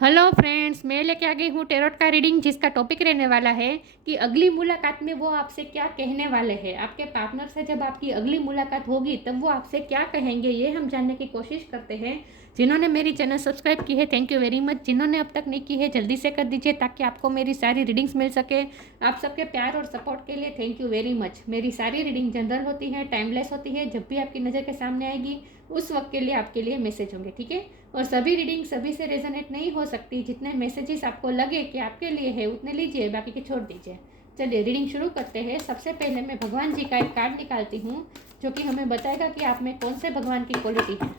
Hello friends, मैं लेके आ गई हूँ टेरोट का रीडिंग, जिसका टॉपिक रहने वाला है कि अगली मुलाकात में वो आपसे क्या कहने वाले हैं। आपके पार्टनर से जब आपकी अगली मुलाकात होगी तब वो आपसे क्या कहेंगे, ये हम जानने की कोशिश करते हैं। जिन्होंने मेरी चैनल सब्सक्राइब की है, थैंक यू वेरी मच। जिन्होंने अब तक नहीं की है, जल्दी से कर दीजिए ताकि आपको मेरी सारी रीडिंग्स मिल सके। आप सबके प्यार और सपोर्ट के लिए थैंक यू वेरी मच। मेरी सारी रीडिंग जनरल होती है, टाइमलेस होती है। जब भी आपकी नज़र के सामने आएगी उस वक्त के लिए आपके लिए मैसेज होंगे, ठीक है। और सभी रीडिंग सभी से रेजोनेट नहीं हो सकती। जितने मैसेजेस आपको लगे कि आपके लिए है उतने लीजिए, बाकी के छोड़ दीजिए। चलिए रीडिंग शुरू करते हैं। सबसे पहले मैं भगवान जी का एक कार्ड निकालती हूँ जो कि हमें बताएगा कि आप में कौन से भगवान की क्वालिटी है।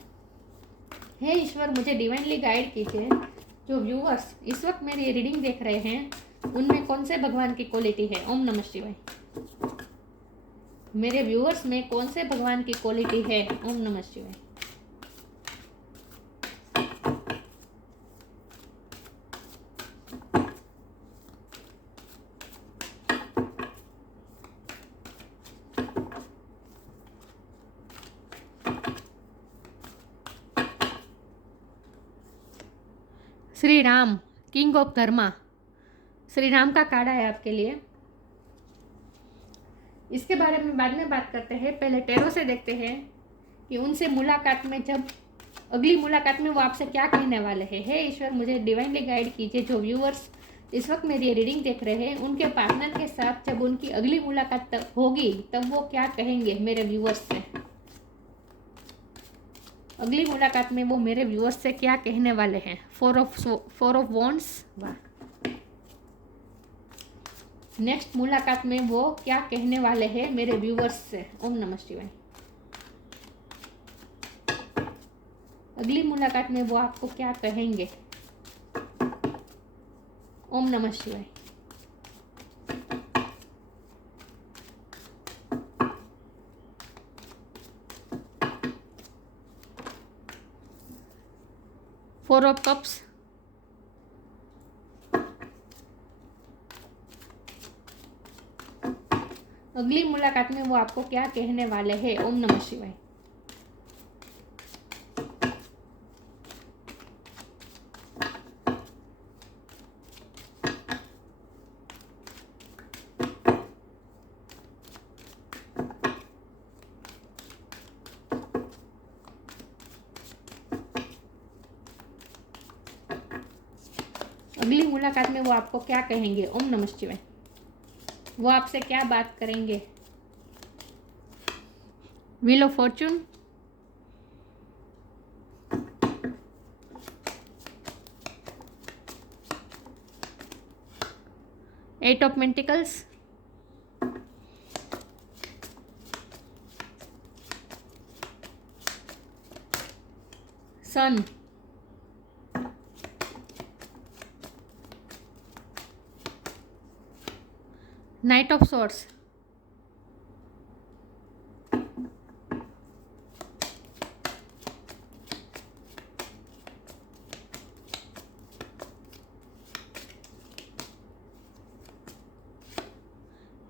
हे ईश्वर, मुझे डिवाइनली गाइड कीजिए। जो व्यूअर्स इस वक्त मेरी रीडिंग देख रहे हैं उनमें कौन से भगवान की क्वालिटी है। ओम नमः शिवाय। मेरे व्यूअर्स में कौन से भगवान की क्वालिटी है। ओम नमः शिवाय। श्री राम, किंग ऑफ धर्मा। श्री राम का कार्ड है आपके लिए। इसके बारे में बाद में बात करते हैं। पहले टैरो से देखते हैं कि उनसे मुलाकात में, जब अगली मुलाकात में वो आपसे क्या कहने वाले हैं। हे ईश्वर, मुझे डिवाइनली गाइड कीजिए। जो व्यूअर्स इस वक्त मेरी रीडिंग देख रहे हैं उनके पार्टनर के साथ जब उनकी अगली मुलाकात होगी तब वो क्या कहेंगे मेरे व्यूअर्स से। अगली मुलाकात में वो मेरे व्यूअर्स से क्या कहने वाले हैं। Four of wands. वाह। नेक्स्ट मुलाकात में वो क्या कहने वाले हैं मेरे व्यूअर्स से। ओम नमः शिवाय। अगली मुलाकात में वो आपको क्या कहेंगे। ओम नमः शिवाय। Four of cups. अगली मुलाकात में वो आपको क्या कहने वाले हैं। ओम नमः शिवाय। अगली मुलाकात में वो आपको क्या कहेंगे। ओम नमः शिवाय। वो आपसे क्या बात करेंगे। Wheel of fortune. Eight of pentacles. Sun. Knight of swords.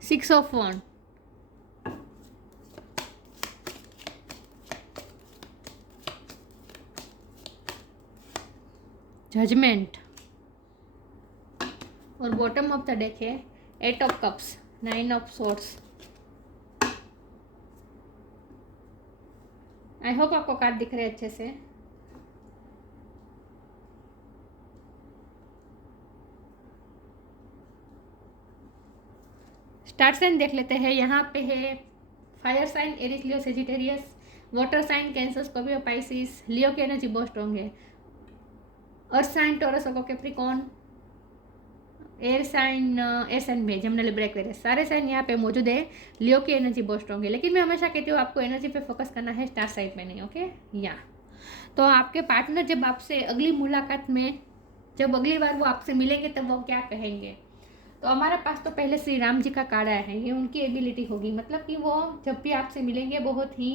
Six of wand. Judgement. और बॉटम ऑफ द डेक है eight of cups, nine of swords. I hope आपको कार्ड दिख रहे हैं अच्छे से। स्टार साइन देख लेते हैं। यहाँ पे है fire sign Aries, Leo, Sagittarius. Water sign Cancer, Scorpio, Pisces. Leo की एनर्जी बहुत स्ट्रॉन्ग है। Earth sign Taurus, Capricorn. Air sign में जमनल ब्रेक वेरियस, सारे साइन यहाँ पे मौजूद है। लियो की एनर्जी बहुत स्ट्रॉन्ग है, लेकिन मैं हमेशा कहती हूँ आपको एनर्जी पे फोकस करना है, स्टार साइड में नहीं। ओके या तो आपके पार्टनर जब आपसे अगली मुलाकात में, जब अगली बार वो आपसे मिलेंगे तब वो क्या कहेंगे। तो हमारे पास तो पहले श्री राम जी का कार्ड आया है। ये उनकी एबिलिटी होगी, मतलब कि वो जब भी आपसे मिलेंगे बहुत ही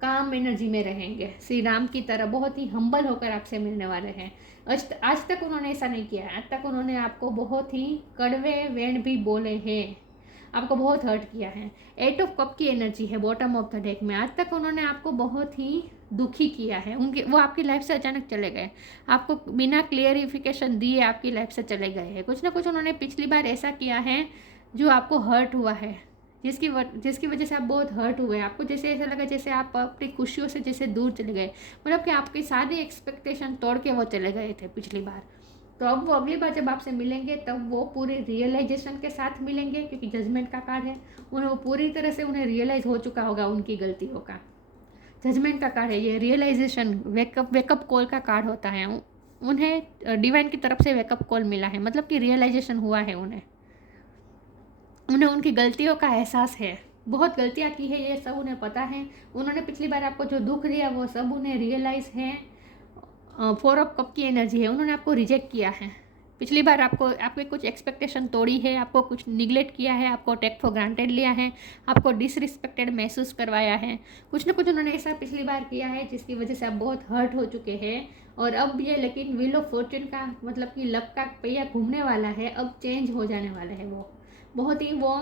काम एनर्जी में रहेंगे। श्री राम की तरह बहुत ही हम्बल होकर आपसे मिलने वाले हैं। आज तक उन्होंने ऐसा नहीं किया है। आज तक उन्होंने आपको बहुत ही कड़वे वेण भी बोले हैं, आपको बहुत हर्ट किया है। एट ऑफ कप की एनर्जी है बॉटम ऑफ द डेक में। आज तक उन्होंने आपको बहुत ही दुखी किया है, उनके वो आपकी लाइफ से अचानक चले गए, आपको बिना क्लियरिफिकेशन दिए आपकी लाइफ से चले गए हैं। कुछ ना कुछ उन्होंने पिछली बार ऐसा किया है जो आपको हर्ट हुआ है, जिसकी वजह से आप बहुत हर्ट हुए। आपको जैसे ऐसा लगा जैसे आप अपनी खुशियों से जैसे दूर चले गए, मतलब कि आपकी सारी एक्सपेक्टेशन तोड़ के वो चले गए थे पिछली बार। तो अब वो अगली बार जब आपसे मिलेंगे तब वो पूरे रियलाइजेशन के साथ मिलेंगे, क्योंकि जजमेंट का कार्ड है, उन्हें वो पूरी तरह से उन्हें रियलाइज़ हो चुका होगा उनकी गलतियों का। जजमेंट का कार्ड है ये, रियलाइजेशन, वेकअप कॉल का कार्ड होता है। उन्हें डिवाइन की तरफ से वेकअप कॉल मिला है, मतलब कि रियलाइजेशन हुआ है उन्हें उनकी गलतियों का एहसास है। बहुत गलतियाँ की है, ये सब उन्हें पता है। उन्होंने पिछली बार आपको जो दुख दिया वो सब उन्हें रियलाइज़ है। 4 ऑफ कप की एनर्जी है, उन्होंने आपको रिजेक्ट किया है पिछली बार, आपके कुछ एक्सपेक्टेशन तोड़ी है, आपको कुछ निगलेक्ट किया है, आपको टेक फॉर ग्रांटेड लिया है, आपको डिसरिस्पेक्टेड महसूस करवाया है। कुछ ना कुछ उन्होंने ऐसा पिछली बार किया है जिसकी वजह से आप बहुत हर्ट हो चुके हैं। और अब ये लेकिन व्हील ऑफ फॉर्च्यून का मतलब कि लक का पहिया घूमने वाला है, अब चेंज हो जाने वाला है। वो बहुत ही वो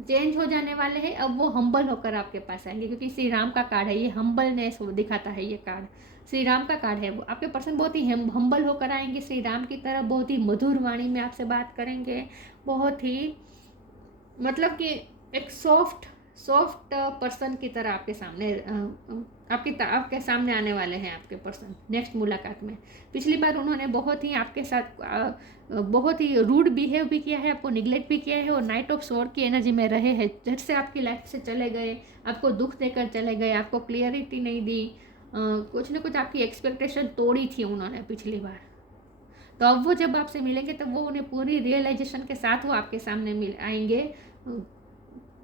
चेंज हो जाने वाले हैं। अब वो हम्बल होकर आपके पास आएंगे, क्योंकि श्री राम का कार्ड है ये, हम्बलनेस दिखाता है ये कार्ड, श्री राम का कार्ड है। वो आपके पर्सन बहुत ही हम्बल होकर आएंगे श्री राम की तरह, बहुत ही मधुर वाणी में आपसे बात करेंगे, बहुत ही मतलब कि एक सॉफ्ट पर्सन की तरह आपके सामने आपके सामने आने वाले हैं आपके पर्सन नेक्स्ट मुलाकात में। पिछली बार उन्होंने बहुत ही आपके साथ बहुत ही रूड बिहेव भी किया है, आपको निगलेक्ट भी किया है, और नाइट ऑफ स्वॉर्ड की एनर्जी में रहे हैं, झट से आपकी लाइफ से चले गए, आपको दुख देकर चले गए, आपको क्लियरिटी नहीं दी, कुछ ना कुछ आपकी एक्सपेक्टेशन तोड़ी थी उन्होंने पिछली बार। तो अब वो जब आपसे मिलेंगे तब वो उन्हें पूरी रियलाइजेशन के साथ वो आपके सामने मिल आएंगे।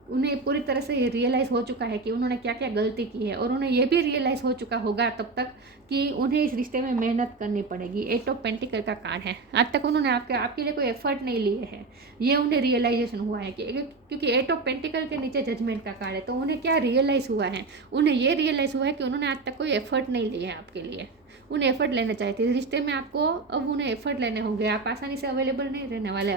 उन्हें पूरी तरह से ये रियलाइज़ हो चुका है कि उन्होंने क्या क्या गलती की है, और उन्हें ये भी रियलाइज़ हो चुका होगा तब तक कि उन्हें इस रिश्ते में मेहनत करनी पड़ेगी। 8 ऑफ पेंटिकल का कार्ड है, आज तक उन्होंने आपके लिए कोई एफर्ट नहीं लिए हैं, ये उन्हें रियलाइजेशन हुआ है कि क्योंकि 8 ऑफ पेंटिकल के नीचे जजमेंट का कार्ड है, तो उन्हें क्या रियलाइज़ हुआ है, उन्हें ये रियलाइज़ हुआ है कि उन्होंने आज तक कोई एफर्ट नहीं लिए है आपके लिए। उन्हें एफर्ट लेना चाहिए थे रिश्ते में, आपको अब उन्हें एफर्ट लेने होंगे, आप आसानी से अवेलेबल नहीं रहने वाले।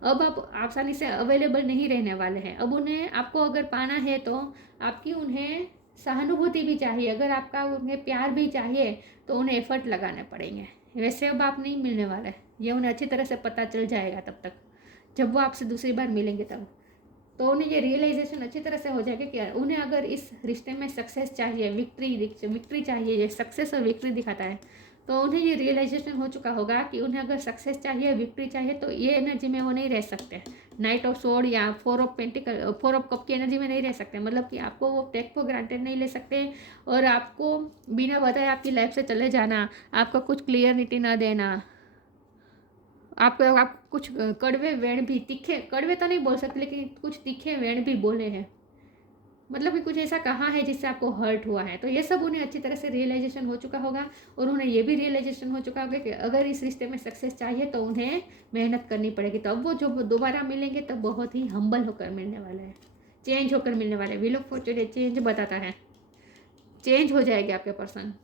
अब आप आसानी से अवेलेबल नहीं रहने वाले हैं। अब उन्हें आपको अगर पाना है तो आपकी उन्हें सहानुभूति भी चाहिए, अगर आपका उन्हें प्यार भी चाहिए तो उन्हें एफर्ट लगाने पड़ेंगे, वैसे अब आप नहीं मिलने वाले, ये उन्हें अच्छी तरह से पता चल जाएगा तब तक जब वो आपसे दूसरी बार मिलेंगे तब। तो उन्हें ये रियलाइजेशन अच्छी तरह से हो जाएगा कि उन्हें अगर इस रिश्ते में सक्सेस चाहिए, विक्ट्री चाहिए, ये सक्सेस और विक्ट्री दिखाता है, तो उन्हें ये रियलाइजेशन हो चुका होगा कि उन्हें अगर सक्सेस चाहिए, विक्ट्री चाहिए, तो ये एनर्जी में वो नहीं रह सकते, नाइट ऑफ स्वॉर्ड या 4 ऑफ कप की एनर्जी में नहीं रह सकते। मतलब कि आपको वो टेक फॉर ग्रांटेड नहीं ले सकते, और आपको बिना बताए आपकी लाइफ से चले जाना, आपका कुछ क्लियरिटी ना देना, आप कुछ कड़वे वेण भी, तीखे कड़वे तो नहीं बोल सकते लेकिन कुछ तीखे वेण भी बोले हैं, मतलब कि कुछ ऐसा कहा है जिससे आपको हर्ट हुआ है। तो ये सब उन्हें अच्छी तरह से रियलाइजेशन हो चुका होगा, और उन्हें ये भी रियलाइजेशन हो चुका होगा कि अगर इस रिश्ते में सक्सेस चाहिए तो उन्हें मेहनत करनी पड़ेगी। तो अब वो जब दोबारा मिलेंगे तब बहुत ही हम्बल होकर मिलने वाले हैं, चेंज होकर मिलने वाले हैं। व्हील ऑफ फॉर्च्यून चेंज बताता है, चेंज हो जाएगा आपके पर्सन।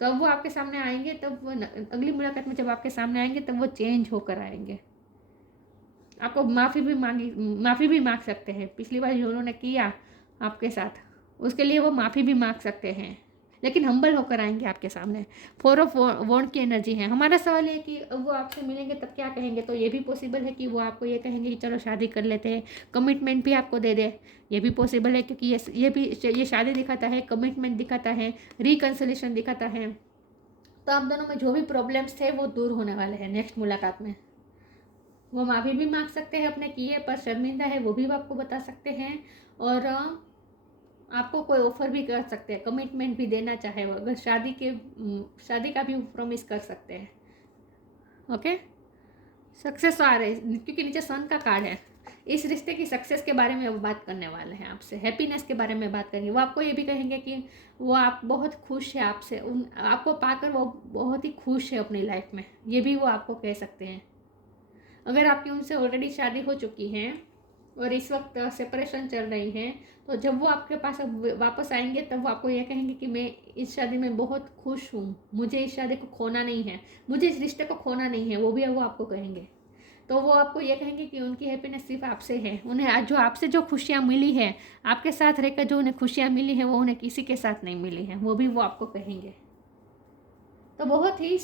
तो अब वो आपके सामने आएंगे, तब वो अगली मुलाकात में जब आपके सामने आएंगे तब वो चेंज होकर आएंगे। आपको माफ़ी भी मांग सकते हैं, पिछली बार जो उन्होंने किया आपके साथ उसके लिए वो माफ़ी भी मांग सकते हैं, लेकिन हम्बल होकर आएंगे आपके सामने। 4 ऑफ वॉन्ड की एनर्जी है। हमारा सवाल है कि वो आपसे मिलेंगे तब क्या कहेंगे, तो ये भी पॉसिबल है कि वो आपको ये कहेंगे कि चलो शादी कर लेते हैं, कमिटमेंट भी आपको दे दे, ये भी पॉसिबल है, क्योंकि ये शादी दिखाता है, कमिटमेंट दिखाता है, रिकन्सिलेशन दिखाता है। तो आप दोनों में जो भी प्रॉब्लम्स थे वो दूर होने वाले हैं नेक्स्ट मुलाकात में। वो माफ़ी भी मांग सकते हैं अपने किए पर शर्मिंदा है वो भी आपको बता सकते हैं, और आपको कोई ऑफर भी कर सकते हैं, कमिटमेंट भी देना चाहे वो, अगर शादी का भी प्रॉमिस कर सकते हैं। ओके, सक्सेस आ रहे क्योंकि नीचे सन का कार्ड है, इस रिश्ते की सक्सेस के बारे में वो बात करने वाले हैं आपसे, हैप्पीनेस के बारे में बात करेंगे। वो आपको ये भी कहेंगे कि वो आप बहुत खुश है आपसे, आपको पाकर वो बहुत ही खुश है अपनी लाइफ में, ये भी वो आपको कह सकते हैं। अगर आपकी उनसे ऑलरेडी शादी हो चुकी है और इस वक्त सेपरेशन चल रही है, तो जब वो आपके पास अब वापस आएंगे तब वो आपको ये कहेंगे कि मैं इस शादी में बहुत खुश हूँ, मुझे इस शादी को खोना नहीं है, मुझे इस रिश्ते को खोना नहीं है, वो भी वो आपको कहेंगे। तो वो आपको ये कहेंगे कि उनकी हैप्पीनेस सिर्फ आपसे है। उन्हें आज जो आपसे जो खुशियाँ मिली है, आपके साथ रहकर जो उन्हें खुशियाँ मिली है, वो उन्हें किसी के साथ नहीं मिली है, वो भी वो आपको कहेंगे। तो बहुत ही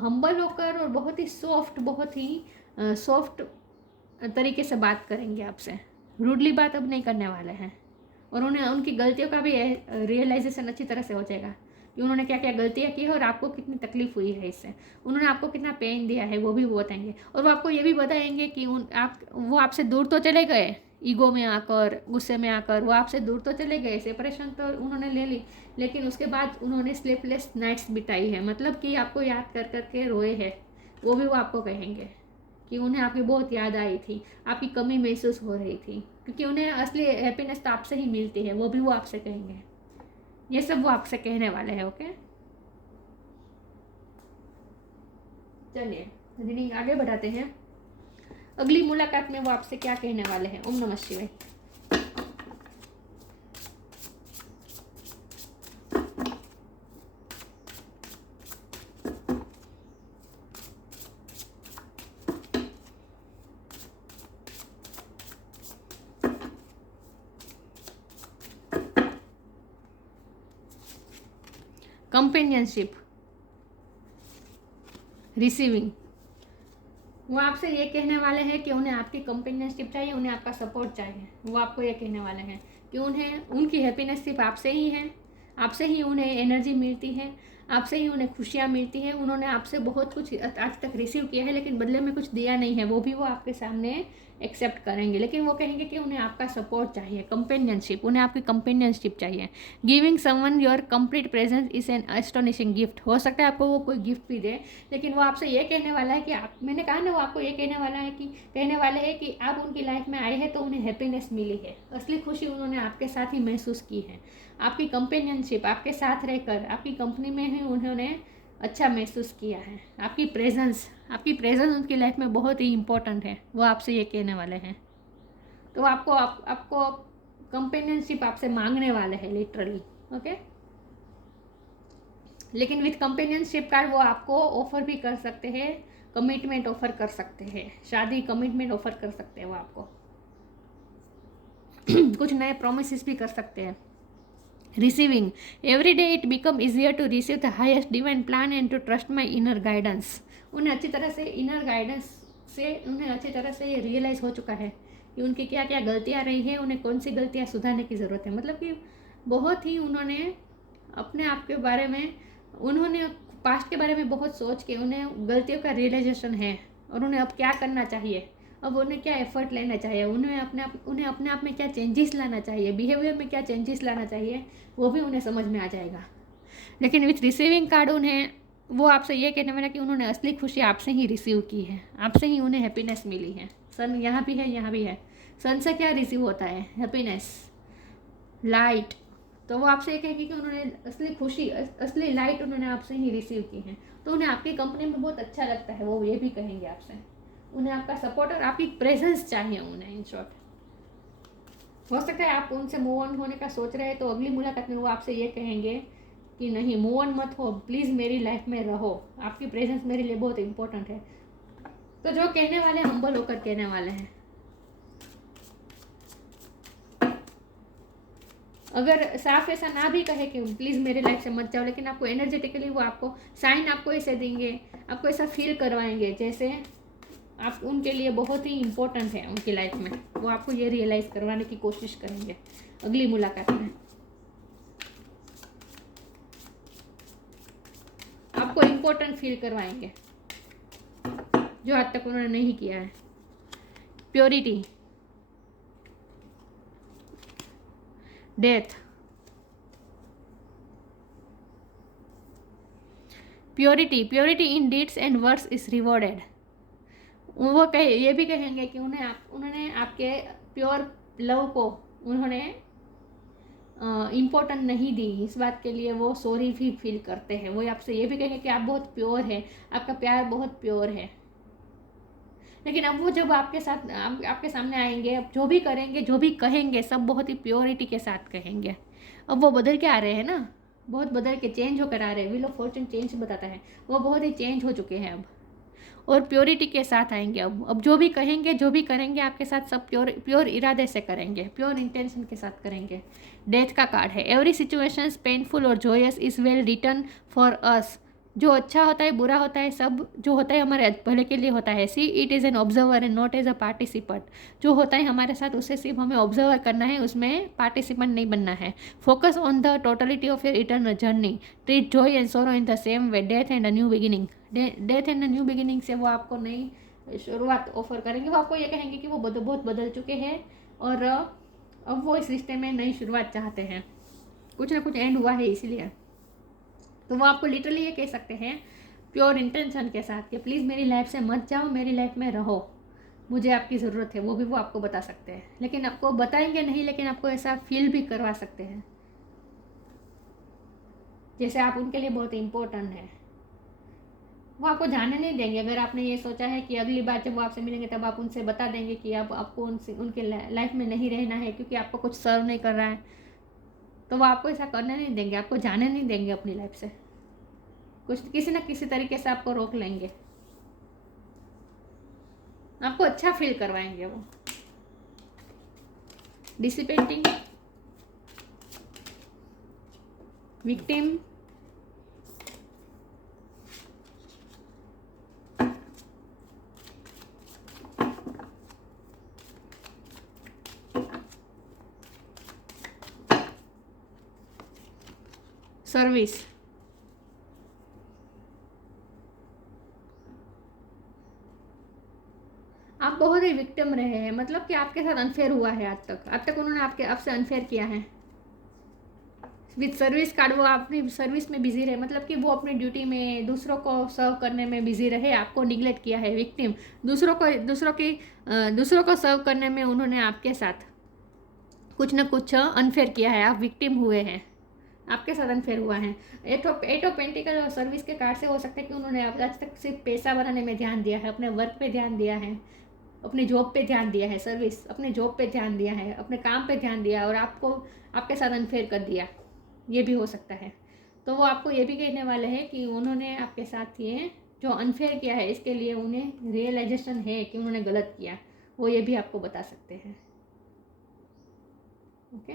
हम्बल होकर और बहुत ही सॉफ्ट तरीके से बात करेंगे आपसे। रूडली बात अब नहीं करने वाले हैं। और उन्हें उनकी गलतियों का भी रियलाइजेशन अच्छी तरह से हो जाएगा कि उन्होंने क्या क्या गलतियाँ की है और आपको कितनी तकलीफ हुई है इससे, उन्होंने आपको कितना पेन दिया है, वो भी वो बताएंगे। और वो आपको ये भी बताएंगे कि वो आपसे दूर तो चले गए, ईगो में आकर, गुस्से में आकर वो आपसे दूर तो चले गए, सेपरेशन तो उन्होंने ले ली, लेकिन उसके बाद उन्होंने स्लीपलेस नाइट्स बिताई है, मतलब कि आपको याद कर करके रोए हैं, वो भी वो आपको कहेंगे कि उन्हें आपकी बहुत याद आई थी, आपकी कमी महसूस हो रही थी, क्योंकि उन्हें असली हैप्पीनेस तो आपसे ही मिलती है, वो भी वो आपसे कहेंगे। ये सब वो आपसे कहने वाले हैं। ओके, चलिए रीडिंग आगे बढ़ाते हैं। अगली मुलाकात में वो आपसे क्या कहने वाले हैं। ओम नमः शिवाय। कंपेनियनशिप, रिसीविंग, वो आपसे ये कहने वाले हैं कि उन्हें आपकी कंपेनियनशिप चाहिए, उन्हें आपका सपोर्ट चाहिए। वो आपको ये कहने वाले हैं कि उन्हें उनकी हैप्पीनेस सिर्फ आपसे ही है, आपसे ही उन्हें एनर्जी मिलती है, आपसे ही उन्हें खुशियाँ मिलती है। उन्होंने आपसे बहुत कुछ आज तक रिसीव किया है, लेकिन बदले में कुछ दिया नहीं है, वो भी वो आपके सामने एक्सेप्ट करेंगे। लेकिन वो कहेंगे कि उन्हें आपका सपोर्ट चाहिए, कंपेनियनशिप, उन्हें आपकी कंपेनियनशिप चाहिए। Giving someone your complete presence is an astonishing gift. हो सकता है आपको वो कोई गिफ्ट भी दे, लेकिन वो आपसे ये कहने वाला है कि आप, मैंने कहा ना, वो आपको ये कहने वाले हैं कि आप उनकी लाइफ में आए हैं तो उन्हें हैप्पीनेस मिली है, असली खुशी उन्होंने आपके साथ ही महसूस की है। आपकी कंपेनियनशिप, आपके साथ रहकर, आपकी कंपनी में ही उन्होंने अच्छा महसूस किया है। आपकी प्रेजेंस उनकी लाइफ में बहुत ही इम्पोर्टेंट है, वो आपसे ये कहने वाले हैं। तो आपको कंपेनियनशिप आपसे मांगने वाले हैं लिटरली। ओके, लेकिन विथ कंपेनियनशिप कार्ड वो आपको ऑफर भी कर सकते हैं, कमिटमेंट ऑफर कर सकते हैं, शादी कमिटमेंट ऑफर कर सकते हैं वो आपको। कुछ नए प्रोमिस भी कर सकते हैं। Receiving, every day it become easier to receive the highest divine plan and to trust my inner guidance. उन्हें अच्छी तरह से इनर गाइडेंस से उन्हें अच्छी तरह से ये रियलाइज़ हो चुका है कि उनकी क्या क्या गलतियाँ रही है, उन्हें कौन सी गलतियाँ सुधारने की ज़रूरत है। मतलब कि बहुत ही उन्होंने अपने आप के बारे में, उन्होंने पास्ट के बारे में बहुत सोच के उन्हें गलतियों का रियलाइजेशन है, और उन्हें अब क्या करना चाहिए, अब उन्हें क्या एफर्ट लेना चाहिए, उन्हें अपने आप में क्या चेंजेस लाना चाहिए, बिहेवियर में क्या चेंजेस लाना चाहिए, वो भी उन्हें समझ में आ जाएगा। लेकिन विथ रिसीविंग कार्ड वो आपसे ये कहने वाला कि उन्होंने असली खुशी आपसे ही रिसीव की है, आपसे ही उन्हें हैप्पीनेस मिली है। सन यहाँ भी है, यहाँ भी है। सन से क्या रिसीव होता है? Happiness, light. तो वो आपसे ये कहेंगे कि उन्होंने असली खुशी, असली लाइट उन्होंने आपसे ही रिसीव की है, तो उन्हें आपकी कंपनी में बहुत अच्छा लगता है। वो ये भी कहेंगे आपसे, उन्हें आपका सपोर्ट और आपकी प्रेजेंस चाहिए उन्हें। इन शॉर्ट, हो सकता है आप उनसे मूव ऑन होने का सोच रहे हैं, तो अगली मुलाकात में वो आपसे ये कहेंगे कि नहीं, मूव ऑन मत हो, प्लीज़ मेरी लाइफ में रहो, आपकी प्रेजेंस मेरे लिए बहुत इंपॉर्टेंट है। तो जो कहने वाले हम्बल होकर कहने वाले हैं। अगर साफ ऐसा ना भी कहे कि प्लीज़ मेरे लाइफ से मत जाओ, लेकिन आपको एनर्जेटिकली वो आपको साइन आपको ऐसे देंगे, आपको ऐसा फील करवाएंगे जैसे आप उनके लिए बहुत ही इम्पोर्टेंट है उनकी लाइफ में। वो आपको ये रियलाइज़ करवाने की कोशिश करेंगे अगली मुलाकात में, आपको इम्पोर्टेंट फील करवाएंगे जो आज तक उन्होंने नहीं किया है। Purity, death, purity in deeds and words is rewarded. वो ये भी कहेंगे कि उन्होंने आपके प्योर लव को उन्होंने इम्पोर्टेंट नहीं दी, इस बात के लिए वो सॉरी भी फील करते हैं। वो आपसे ये भी कहेंगे कि आप बहुत प्योर है, आपका प्यार बहुत प्योर है। लेकिन अब वो जब आपके सामने आएंगे, अब जो भी करेंगे, जो भी कहेंगे, सब बहुत ही प्योरिटी के साथ कहेंगे। अब वो बदल के आ रहे हैं ना, बहुत बदल के चेंज होकर आ रहे हैं। व्हील ऑफ फॉर्चून चेंज बताता है, वो बहुत ही चेंज हो चुके हैं अब। और प्योरिटी के साथ आएंगे। अब जो भी कहेंगे, जो भी करेंगे आपके साथ, सब प्योर इरादे से करेंगे, प्योर इंटेंशन के साथ करेंगे। डेथ का कार्ड है। एवरी सिचुएशन पेनफुल और joyous is well return for us. जो अच्छा होता है, बुरा होता है, सब जो होता है हमारे भले के लिए होता है। See it is an observer and not as a participant. जो होता है हमारे साथ उसे सिर्फ हमें ऑब्जर्वर करना है, उसमें पार्टिसिपेंट नहीं बनना है। Focus on the totality of your eternal journey. Treat Joy and सोरो in the same way. Death and a new beginning. Death and a new beginning से वो आपको नई शुरुआत ऑफर करेंगे। वो आपको ये कहेंगे कि वो बहुत बदल चुके हैं और अब वो इस रिश्ते में नई शुरुआत चाहते हैं। कुछ ना कुछ एंड हुआ है इसलिए। तो वो आपको लिटरली ये कह सकते हैं प्योर इंटेंशन के साथ कि प्लीज़ मेरी लाइफ से मत जाओ, मेरी लाइफ में रहो, मुझे आपकी ज़रूरत है। वो भी वो आपको बता सकते हैं, लेकिन आपको बताएंगे नहीं, लेकिन आपको ऐसा फील भी करवा सकते हैं जैसे आप उनके लिए बहुत इम्पोर्टेंट है। वो आपको जाने नहीं देंगे। अगर आपने ये सोचा है कि अगली बार जब वो आपसे मिलेंगे तब आप उनसे बता देंगे कि अब आपको उनसे उनके लाइफ में नहीं रहना है क्योंकि आपको कुछ सर्व नहीं कर रहा है, तो वो आपको ऐसा करने नहीं देंगे, आपको जाने नहीं देंगे अपनी लाइफ से। कुछ किसी ना किसी तरीके से आपको रोक लेंगे, आपको अच्छा फील करवाएंगे वो। Dissipating, victim, service. आप बहुत ही विक्टिम रहे हैं, मतलब कि आपके साथ अनफेयर हुआ है आज तक उन्होंने आपसे अनफेयर किया है। विद सर्विस कार्ड, वो अपनी सर्विस में बिजी रहे, मतलब कि वो अपनी ड्यूटी में दूसरों को सर्व करने में बिजी रहे, आपको निगलेक्ट किया है। विक्टिम, दूसरों को सर्व करने में उन्होंने आपके साथ कुछ ना कुछ अनफेयर किया है, आप विक्टिम हुए हैं, आपके साथ अनफेयर हुआ है। एट ऑफ पेंटिकल और सर्विस के कार्ड से हो सकता है कि उन्होंने आज तक सिर्फ पैसा बनाने में ध्यान दिया है, अपने वर्क पे ध्यान दिया है, अपनी जॉब पे ध्यान दिया है, सर्विस अपने जॉब पे ध्यान दिया है, अपने काम पे ध्यान दिया और आपको आपके साथ अनफेयर कर दिया, ये भी हो सकता है। तो वो आपको ये भी कहने वाले हैं कि उन्होंने आपके साथ ये जो अनफेयर किया है इसके लिए उन्हें रियलाइजेशन है कि उन्होंने गलत किया, वो ये भी आपको बता सकते हैं। ओके,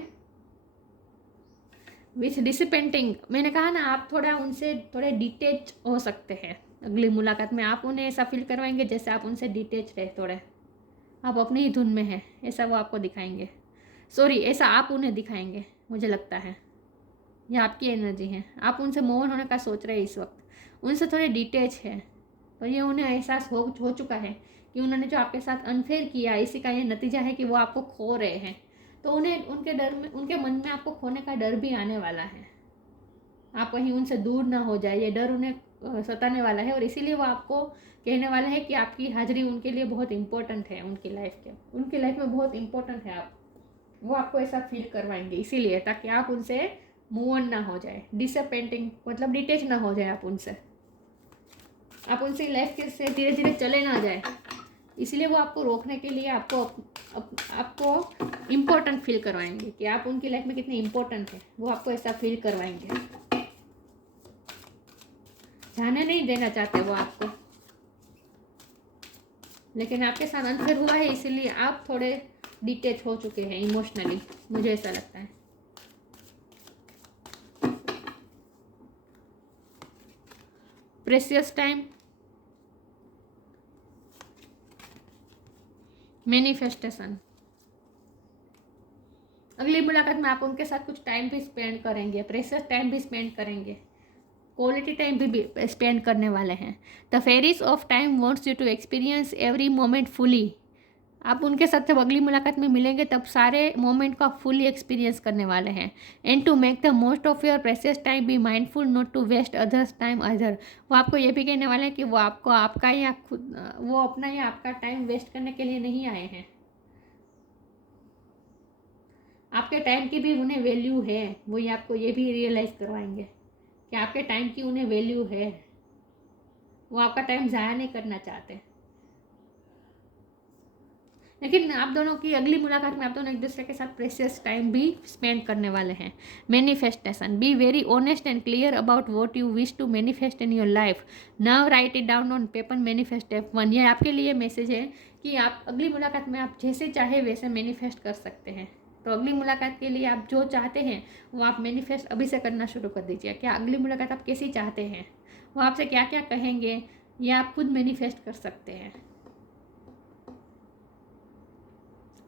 विच डिसिपेंटिंग, मैंने कहा ना आप थोड़ा उनसे थोड़े डिटेच हो सकते हैं। अगली मुलाकात में आप उन्हें ऐसा फील करवाएंगे जैसे आप उनसे डिटेच रहे, थोड़े आप अपनी ही धुन में हैं, ऐसा वो आपको दिखाएंगे। सॉरी, ऐसा आप उन्हें दिखाएंगे, मुझे लगता है ये आपकी एनर्जी है। आप उनसे मूव ऑन होने का सोच रहे हैं इस वक्त, उनसे थोड़े डिटेच है, पर ये उन्हें एहसास हो चुका है कि उन्होंने जो आपके साथ अनफेयर किया इसी का ये नतीजा है कि वो आपको खो रहे हैं। तो उन्हें उनके डर में, उनके मन में आपको खोने का डर भी आने वाला है। आप कहीं उनसे दूर ना हो जाए, ये डर उन्हें सताने वाला है और इसीलिए वो आपको कहने वाला है कि आपकी हाजिरी उनके लिए बहुत इंपॉर्टेंट है, उनकी लाइफ में बहुत इंपॉर्टेंट है आप। वो आपको ऐसा फील करवाएंगे इसीलिए, ताकि आप उनसे मूव ऑन ना हो जाए। डिसअपॉइंटिंग मतलब डिटेच ना हो जाए आप उनसे लाइफ के से धीरे धीरे चले ना जाए, इसलिए वो आपको रोकने के लिए आपको इम्पोर्टेंट फील करवाएंगे कि आप उनकी लाइफ में कितने इम्पोर्टेंट है, वो आपको ऐसा फील करवाएंगे। जाने नहीं देना चाहते वो आपको, लेकिन आपके साथ अनफेयर हुआ है इसीलिए आप थोड़े डिटेच हो चुके हैं इमोशनली, मुझे ऐसा लगता है। Precious time, manifestation. अगली मुलाकात में आप उनके साथ कुछ टाइम भी स्पेंड करेंगे, प्रेशियस टाइम भी स्पेंड करेंगे, क्वालिटी टाइम भी स्पेंड करने वाले हैं। The fairies of time wants you to experience every moment fully. आप उनके साथ जब अगली मुलाकात में मिलेंगे तब सारे मोमेंट का फुली एक्सपीरियंस करने वाले हैं। And to make the most of your precious time be mindful not to waste others time other. वो आपको ये भी कहने वाले हैं कि वो आपको आपका या खुद वो अपना या आपका टाइम वेस्ट करने के लिए नहीं आए हैं। आपके टाइम की भी उन्हें वैल्यू है, वो ये आपको ये भी रियलाइज़ करवाएंगे कि आपके टाइम की उन्हें वैल्यू है, वो आपका टाइम ज़ाया नहीं करना चाहते। लेकिन आप दोनों की अगली मुलाकात में आप दोनों एक दूसरे के साथ प्रेशियस टाइम भी स्पेंड करने वाले हैं। Manifestation, be very honest and clear about what you wish to manifest in your life. Now write it down on paper, manifest step 1। ये आपके लिए मैसेज है कि आप अगली मुलाकात में आप जैसे चाहे वैसे मैनिफेस्ट कर सकते हैं। तो अगली मुलाकात के लिए आप जो चाहते हैं वो आप मैनिफेस्ट अभी से करना शुरू कर दीजिए। क्या अगली मुलाकात आप कैसी चाहते हैं, वो आपसे क्या क्या कहेंगे, ये आप खुद मैनिफेस्ट कर सकते हैं।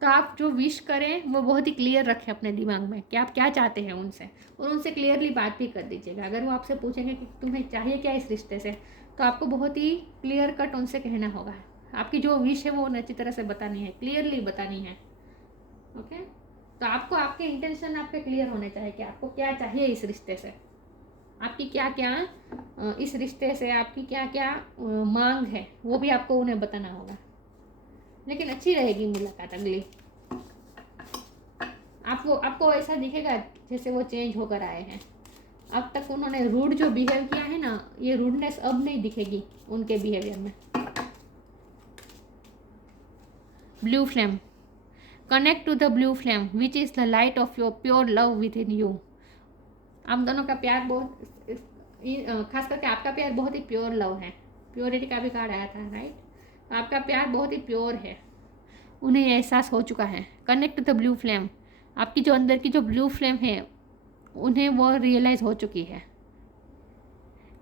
तो आप जो विश करें वो बहुत ही क्लियर रखें अपने दिमाग में कि आप क्या चाहते हैं उनसे, और उनसे क्लियरली बात भी कर दीजिएगा। अगर वो आपसे पूछेंगे कि तुम्हें चाहिए क्या इस रिश्ते से, तो आपको बहुत ही क्लियर कट उनसे कहना होगा। आपकी जो विश है वो अच्छी तरह से बतानी है, क्लियरली बतानी है। ओके, तो आपको आपके इंटेंशन आपके क्लियर होने चाहिए कि आपको क्या चाहिए इस रिश्ते से, आपकी क्या क्या इस रिश्ते से आपकी क्या क्या मांग है, वो भी आपको उन्हें बताना होगा। लेकिन अच्छी रहेगी मुलाकात अगली। आपको ऐसा दिखेगा जैसे वो चेंज होकर आए हैं। अब तक उन्होंने रूड जो बिहेव किया है ना, ये रूडनेस अब नहीं दिखेगी उनके बिहेवियर में। Blue flame, connect to the blue flame which is the light of your pure love within you. आप दोनों का प्यार बहुत, खास करके आपका प्यार बहुत ही प्योर लव है। प्योरिटी का भी कार्ड आया था, राइट। आपका प्यार बहुत ही प्योर है, उन्हें एहसास हो चुका है। Connect to the blue flame, आपकी जो अंदर की जो ब्लू फ्लेम है उन्हें वो रियलाइज हो चुकी है।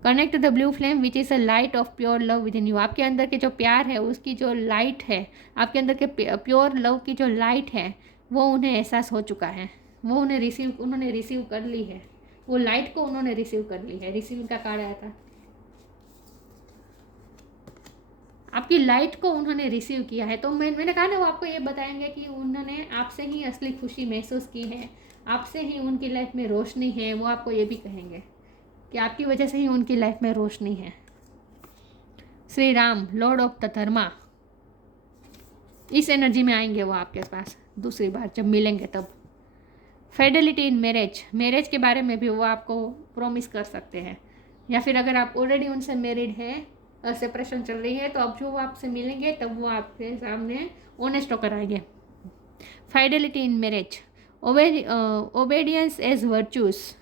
Connect to the blue flame which is a light of pure love within you. आपके अंदर के जो प्यार है उसकी जो लाइट है, आपके अंदर के प्योर लव की जो लाइट है वो उन्हें एहसास हो चुका है। वो उन्होंने रिसीव कर ली है, वो लाइट को उन्होंने रिसीव कर ली है। रिसीव का कार्ड आया था, आपकी लाइट को उन्होंने रिसीव किया है। तो मैंने कहा ना, वो आपको ये बताएंगे कि उन्होंने आपसे ही असली खुशी महसूस की है, आपसे ही उनकी लाइफ में रोशनी है। वो आपको ये भी कहेंगे कि आपकी वजह से ही उनकी लाइफ में रोशनी है। Shri Ram, lord of the dharma, इस एनर्जी में आएंगे वो आपके पास दूसरी बार जब मिलेंगे तब। फेडलिटी इन मैरिज, मैरिज के बारे में भी वो आपको प्रॉमिस कर सकते हैं। या फिर अगर आप ऑलरेडी उनसे मैरिड हैं, सेपरेशन चल रही है, तो अब जो वो आपसे मिलेंगे तब वो आपके सामने ऑनेस्ट होकर आएंगे। Fidelity in marriage, obedience as virtues.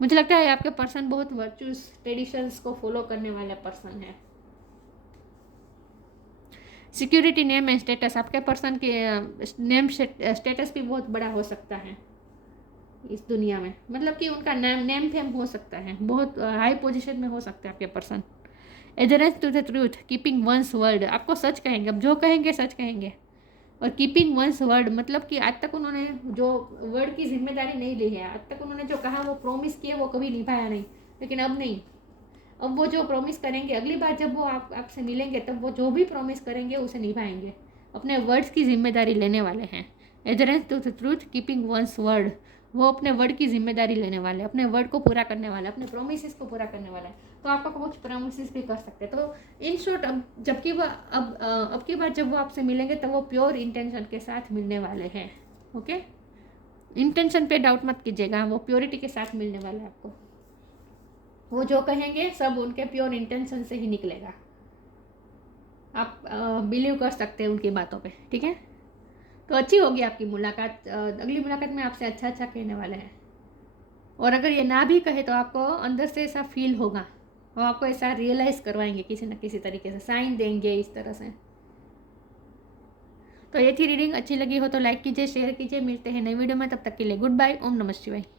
मुझे लगता है आपके पर्सन बहुत वर्चूस ट्रेडिशंस को फॉलो करने वाले पर्सन है। सिक्योरिटी नेम एंड स्टेटस, आपके पर्सन के नेम स्टेटस भी बहुत बड़ा हो सकता है इस दुनिया में। मतलब कि उनका नेम फेम हो सकता है, बहुत हाई पोजीशन में हो सकता है आपके person. Adherence to the truth, keeping one's word, आपको सच कहेंगे, अब जो कहेंगे सच कहेंगे। और कीपिंग वंस वर्ड मतलब कि आज तक उन्होंने जो वर्ड की जिम्मेदारी नहीं ली है, आज तक उन्होंने जो कहा वो प्रॉमिस किया वो कभी निभाया नहीं। लेकिन अब नहीं, अब वो जो प्रॉमिस करेंगे अगली बार जब वो आपसे मिलेंगे तब वो जो भी प्रॉमिस करेंगे उसे निभाएंगे, अपने वर्ड्स की जिम्मेदारी लेने वाले हैं। Adherence to the truth, keeping one's word, वो अपने वर्ड की जिम्मेदारी लेने वाले, अपने वर्ड को पूरा करने वाले, अपने प्रोमिस को पूरा करने वाला है। तो आपका कुछ प्रोमिस भी कर सकते हैं। तो इन शॉर्ट, अब जबकि वो अब की बार जब वो आपसे मिलेंगे तब वो प्योर इंटेंशन के साथ मिलने वाले हैं। ओके, इंटेंशन पे डाउट मत कीजिएगा, वो प्योरिटी के साथ मिलने वाला है आपको। वो जो कहेंगे सब उनके प्योर इंटेंशन से ही निकलेगा। आप बिलीव कर सकते हैं उनकी बातों पे, ठीक है। तो अच्छी होगी आपकी मुलाकात। अगली मुलाकात में आपसे अच्छा अच्छा कहने वाले हैं। और अगर ये ना भी कहे तो आपको अंदर से ऐसा फील होगा, और आपको ऐसा रियलाइज़ करवाएंगे किसी न किसी तरीके से, साइन देंगे इस तरह से। तो ये थी रीडिंग। अच्छी लगी हो तो लाइक कीजिए, शेयर कीजिए। मिलते हैं नई वीडियो में, तब तक के लिए गुड बाय। ओम नमः शिवाय।